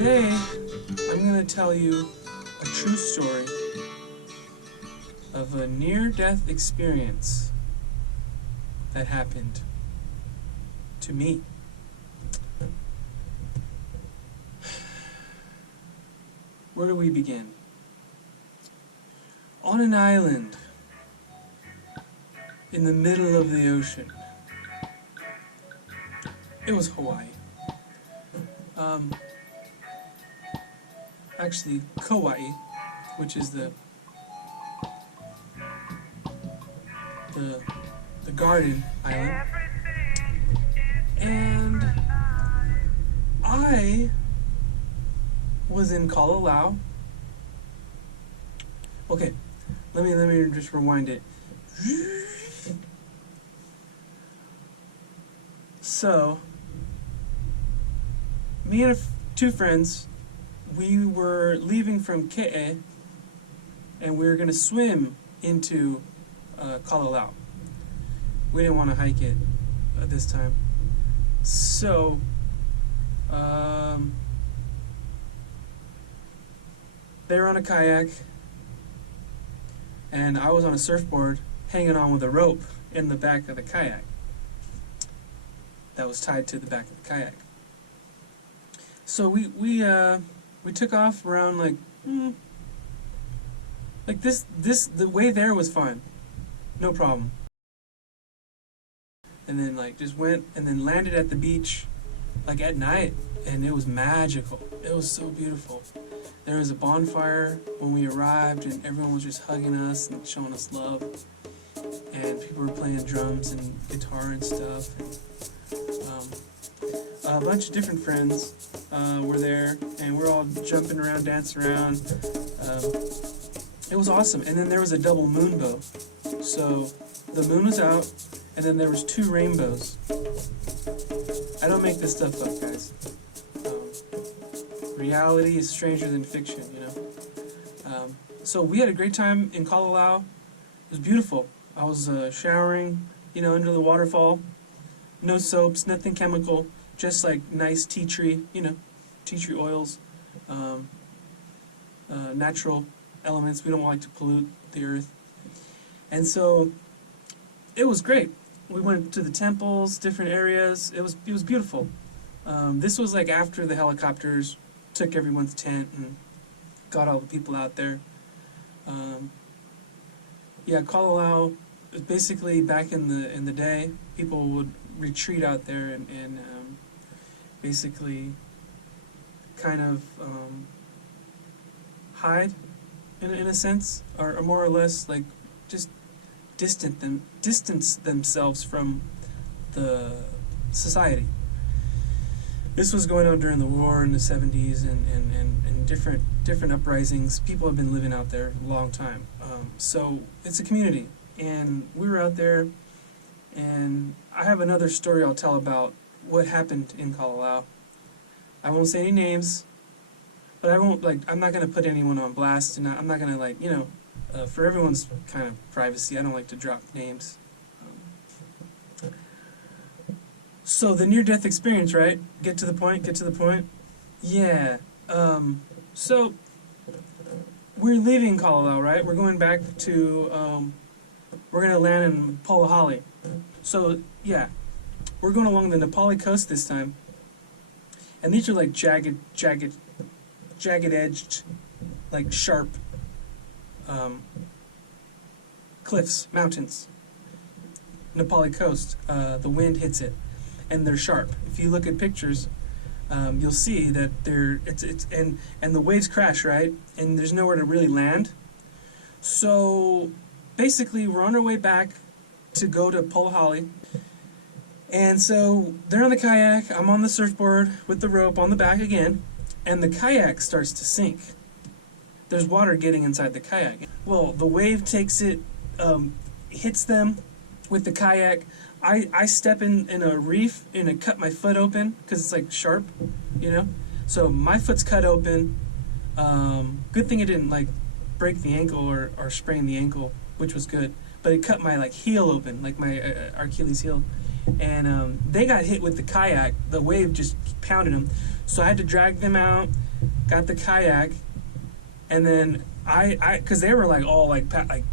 today I'm going to tell you a true story of a near-death experience that happened to me. Where do we begin? On an island in the middle of the ocean. It was Hawaii. Actually, Kauai, which is the garden island. And I was in Kalalau. Okay, let me just rewind it. So, me and two friends, we were leaving from Ke'e, and we were going to swim into Kalalau. We didn't want to hike it this time. So, they were on a kayak, and I was on a surfboard hanging on with a rope in the back of the kayak that was tied to the back of the kayak. So we took off around like this the way there was fine, no problem. And then just went and then landed at the beach at night, and it was magical. It was so beautiful. There was a bonfire when we arrived, and everyone was just hugging us and showing us love. And people were playing drums and guitar and stuff. And, a bunch of different friends were there, and we're all jumping around, dancing around. It was awesome. And then there was a double moonbow. So the moon was out, and then there was two rainbows. I don't make this stuff up, guys. Reality is stranger than fiction, you know. So we had a great time in Kalalau. It was beautiful. I was showering, under the waterfall. No soaps, nothing chemical, just nice tea tree, tea tree oils, natural elements. We don't like to pollute the earth. And so it was great. We went to the temples, different areas. It was beautiful. This was after the helicopters took everyone's tent and got all the people out there. Kalalau, basically back in the day, people would retreat out there and basically kind of hide in a sense, or more or less just distance themselves from the society. This was going on during the war in the 70s and different uprisings. People have been living out there a long time. So it's a community, and we were out there, and I have another story I'll tell about what happened in Kalalau. I won't say any names, but I'm not going to put anyone on blast, and I'm not going to for everyone's kind of privacy, I don't like to drop names. So the near-death experience, right? Get to the point. Yeah. So we're leaving Kalalau, right? We're going back to, we're going to land in Polihali. So, yeah, we're going along the Nepali coast this time. And these are jagged-edged, sharp cliffs, mountains. Nepali coast, the wind hits it, and they're sharp. If you look at pictures, you'll see that and the waves crash, right? And there's nowhere to really land. So basically, we're on our way back to go to Polihali. And so they're on the kayak, I'm on the surfboard with the rope on the back again, and the kayak starts to sink. There's water getting inside the kayak. Well, the wave takes it, hits them with the kayak. I step in a reef and I cut my foot open because it's sharp, So my foot's cut open. Good thing it didn't break the ankle or sprain the ankle, which was good. But it cut my heel open, my Achilles heel. And they got hit with the kayak. The wave just pounded them. So I had to drag them out. got the kayak, and then because they were like all like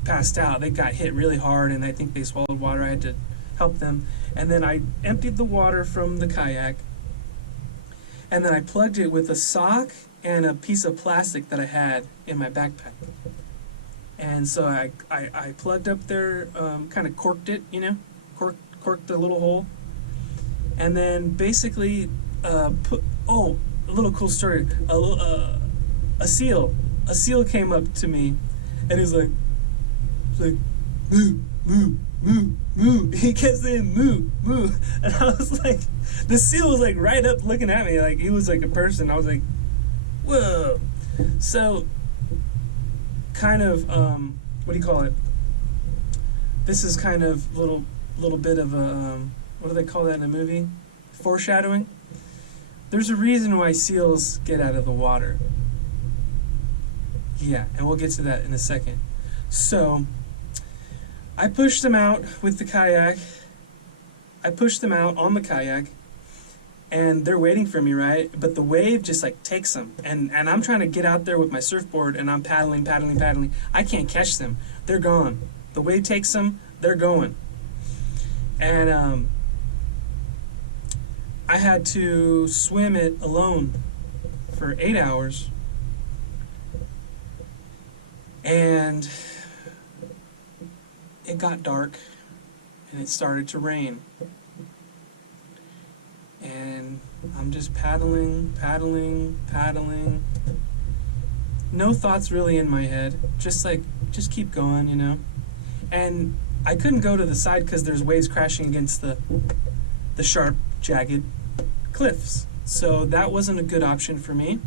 passed out. They got hit really hard, and I think they swallowed water. I had to help them, and then I emptied the water from the kayak, and then I plugged it with a sock and a piece of plastic that I had in my backpack. And so I plugged up there, kind of corked it, corked the little hole, and then basically a little cool story. A seal came up to me, and he was like, moo, moo, moo, moo. He kept saying moo, moo, and I was like, the seal was like right up looking at me, like he was like a person. I was like, whoa. So, kind of, what do you call it? This is kind of little bit of a, what do they call that in a movie? Foreshadowing. There's a reason why seals get out of the water. Yeah, and we'll get to that in a second. So, I pushed them out with the kayak. I pushed them out on the kayak, and they're waiting for me, right? But the wave just like takes them, and I'm trying to get out there with my surfboard, and I'm paddling. I can't catch them. They're gone. The wave takes them. They're going. And I had to swim it alone for 8 hours. And it got dark, and it started to rain. And I'm just paddling. No thoughts really in my head. Just keep going, And I couldn't go to the side because there's waves crashing against the sharp, jagged cliffs. So that wasn't a good option for me.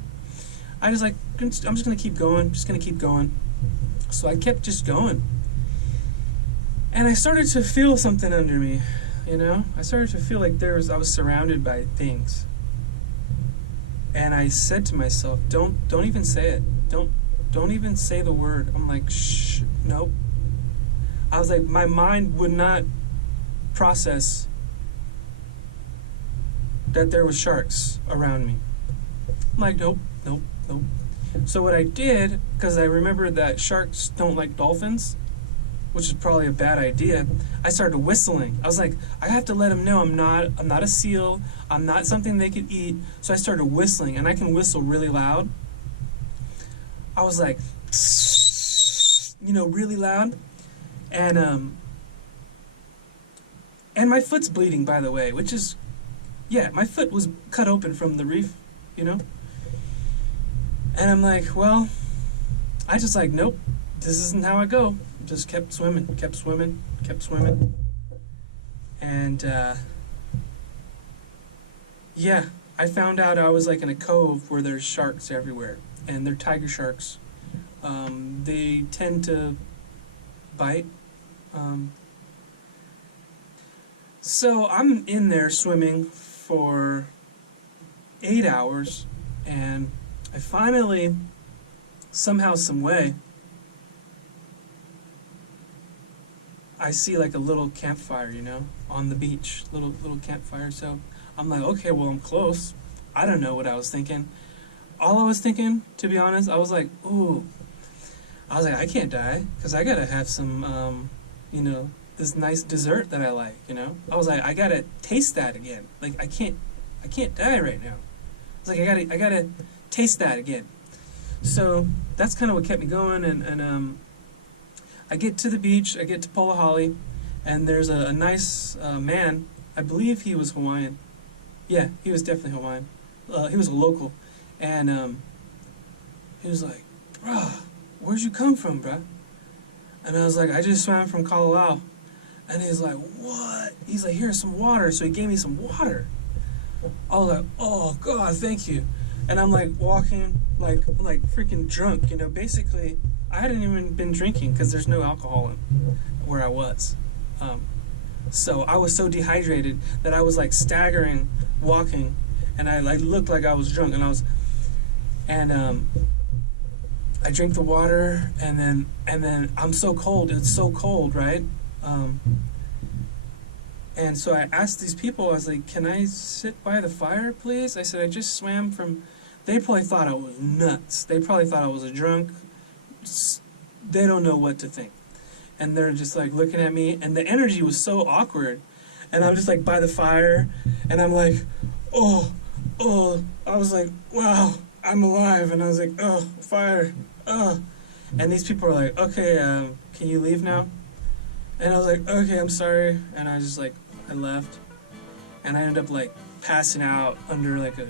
I'm just going to keep going. So I kept just going. And I started to feel something under me, I started to feel like I was surrounded by things. And I said to myself, don't even say it. Don't even say the word. I'm like, shh, nope. I was like, my mind would not process that there was sharks around me. I'm like, nope. So what I did, because I remembered that sharks don't like dolphins, which is probably a bad idea, I started whistling. I was like, I have to let them know I'm not a seal, I'm not something they could eat. So I started whistling, and I can whistle really loud. I was like, really loud. And my foot's bleeding, by the way, which is, my foot was cut open from the reef, And I'm like, well, I just like, nope, this isn't how I go. Just kept swimming. And, I found out I was like in a cove where there's sharks everywhere. And they're tiger sharks. They tend to bite. So I'm in there swimming for 8 hours, and I finally, somehow, some way, I see like a little campfire, on the beach, little campfire. So I'm like, okay, well, I'm close. I don't know what I was thinking. All I was thinking, to be honest, I was like, I can't die, because I gotta have some, this nice dessert that I like, I was like, I gotta taste that again. Like, I can't die right now. I was like, I gotta taste that again. So that's kind of what kept me going, and I get to the beach, I get to Polihali, and there's a nice man. I believe he was Hawaiian. Yeah, he was definitely Hawaiian. He was a local, and he was like, bruh, where'd you come from, bruh? And I was like, I just swam from Kalalau. And he's like, what? He's like, here's some water. So he gave me some water. I was like, oh, God, thank you. And I'm like walking like freaking drunk, Basically, I hadn't even been drinking because there's no alcohol in where I was. So I was so dehydrated that I was like staggering, walking, and I like looked like I was drunk, and I drink the water, and then I'm so cold. It's so cold, right? And so I asked these people, I was like, can I sit by the fire, please? I said, I just swam from they probably thought I was nuts. They probably thought I was a drunk. They don't know what to think. And they're just like looking at me, and the energy was so awkward. And I'm just like by the fire, and I'm like, oh, I was like, wow, I'm alive. And I was like, oh, fire, oh. And these people were like, okay, can you leave now? And I was like, okay, I'm sorry. And I just like, I left. And I ended up like passing out under like a,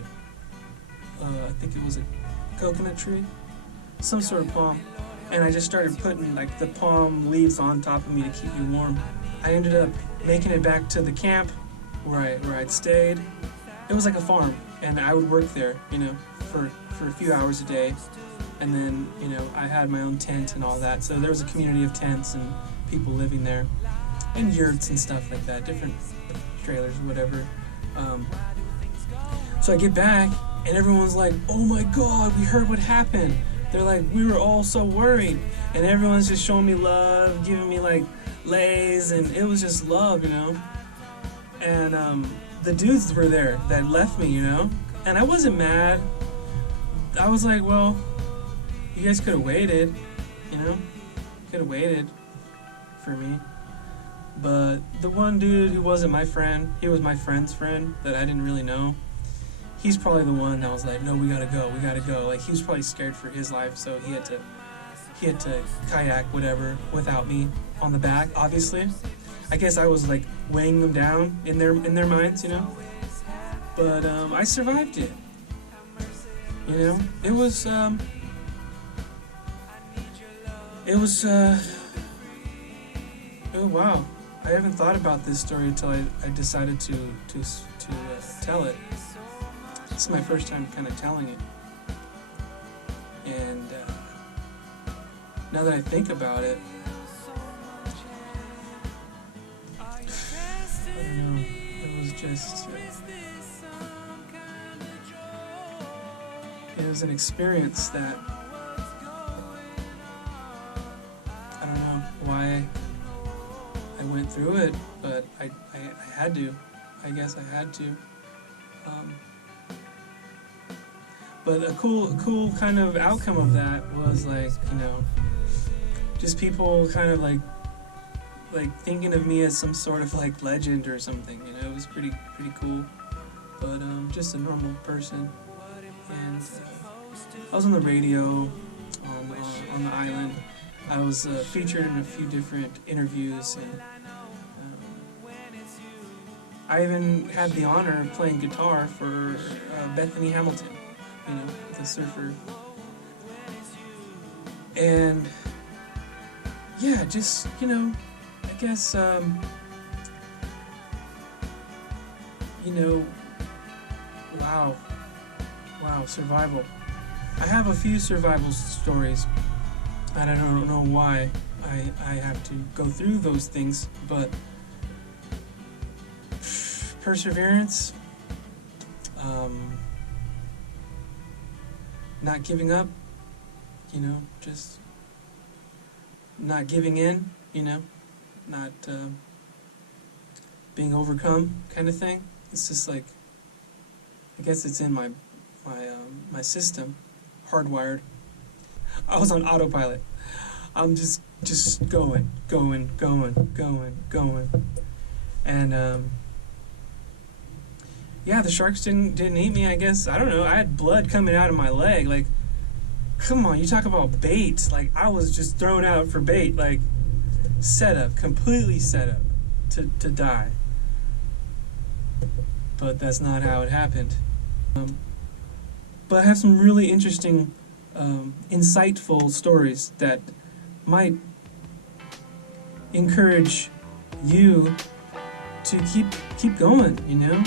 I think it was a coconut tree, some sort of palm. And I just started putting like the palm leaves on top of me to keep me warm. I ended up making it back to the camp where I'd stayed. It was like a farm, and I would work there, you know, for a few hours a day. And then, you know, I had my own tent and all that. So there was a community of tents and people living there, and yurts and stuff like that, different trailers, whatever. So I get back, and everyone's like, oh my God, we heard what happened. They're like, we were all so worried. And everyone's just showing me love, giving me like lays, and it was just love, you know. And the dudes were there that left me, you know. And I wasn't mad. I was like, well, you guys could have waited, you know. Could have waited for me. But the one dude who wasn't my friend, he was my friend's friend that I didn't really know. He's probably the one that was like, no, we gotta go. Like, he was probably scared for his life, so he had to kayak, whatever, without me on the back, obviously. I guess I was like weighing them down in their minds, you know. But I survived it. You know, it was oh wow. I haven't thought about this story until I decided to tell it. This is my first time kind of telling it. And now that I think about it, I don't know, it was just, it was an experience that, I don't know why I went through it, but I had to. I guess I had to. But a cool kind of outcome of that was like, you know, just people kind of like thinking of me as some sort of like legend or something. You know, it was pretty cool. But just a normal person. And I was on the radio on the island. I was featured in a few different interviews, and I even had the honor of playing guitar for Bethany Hamilton, you know, the surfer. And yeah, just, you know, I guess, you know, wow, survival. I have a few survival stories, and I don't know why I have to go through those things, but perseverance, not giving up, you know, just not giving in, you know, not being overcome kind of thing. It's just like, I guess it's in my system, hardwired. I was on autopilot. I'm just going. And yeah, the sharks didn't eat me, I guess. I don't know. I had blood coming out of my leg. Like, come on, you talk about bait. Like, I was just thrown out for bait. Like, completely set up to die. But that's not how it happened. But I have some really interesting, insightful stories that might encourage you to keep going, you know?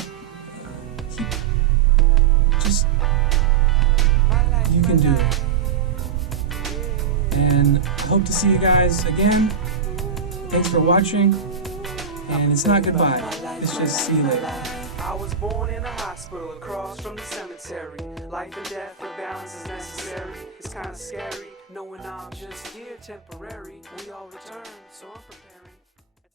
You can do it. And I hope to see you guys again. Thanks for watching. And it's not goodbye. It's just see you later. I was born in a hospital across from the cemetery. Life and death, the balance is necessary. It's kind of scary knowing I'm just here temporary. We all return, so I'm prepared.